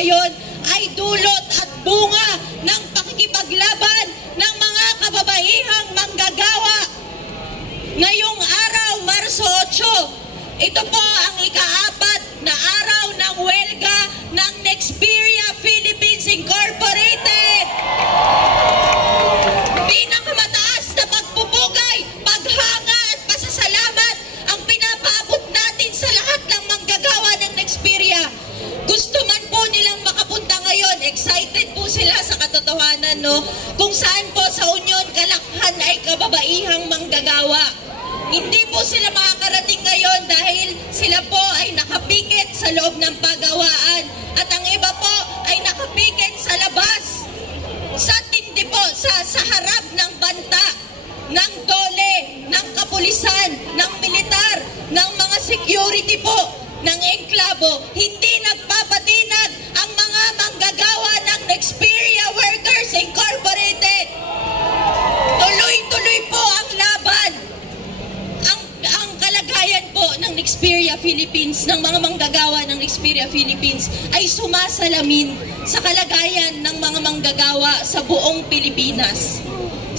ngayon ay dulot at bunga ng pakikipaglaban ng mga kababaihang manggagawa. Ngayong araw, Marso 8, ito po ang ika-4 na araw ng welga ng Nexperia Philippines Incorporated. Pinakamataas na pagpupugay, paghanga at pasasalamat ang pinapaabot natin sa lahat ng manggagawa ng Nexperia. Gusto man po nilang makapunta ngayon, excited po sila sa katotohanan, no? Kung saan po sa Union, kalakhan ay kababaihang manggagawa. Hindi po sila makakarating ngayon dahil sila po ay nakapikit sa loob ng pagawaan at ang iba po ay nakapikit sa labas, sa tindi po, sa harap ng banta, ng dole, ng kapulisan, ng militar, ng mga security po, ng engklabo. Hindi nagpapatinag ang mga manggagawa ng Nexperia Workers Incorporated. Tuloy-tuloy po ang laban. Ang kalagayan po ng Nexperia Philippines, ng mga manggagawa ng Nexperia Philippines ay sumasalamin sa kalagayan ng mga manggagawa sa buong Pilipinas.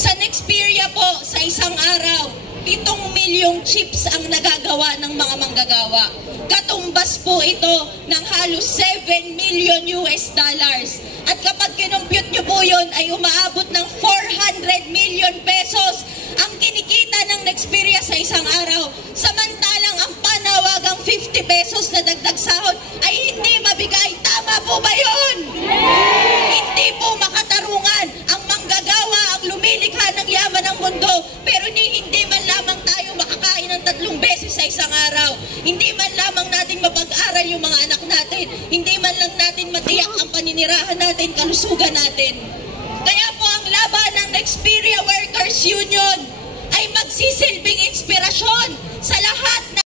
Sa Nexperia po, sa isang araw, 7 milyong chips ang nagagawa ng mga manggagawa. Katumbas po ito ng halos 7 million US dollars. At kapag kinumpute nyo po yun, ay umaabot ng 400 million pesos ang kinikita ng Nexperia sa isang araw. Samantalang ang panawagang 50 pesos na dagdag sahod ay hindi mabigay. Tama po ba yun? Hindi po makatarungan ang manggagawa, ang lumilikha ng yaman ng mundo, pero hindi man lamang tayo makakain ng 3 beses sa isang araw. Hindi man lamang natin mapag-aral yung mga anak natin. Hindi man lang natin matiyak ang paninirahan natin, kalusugan natin. Kaya po ang laban ng Nexperia Workers Union ay magsisilbing inspirasyon sa lahat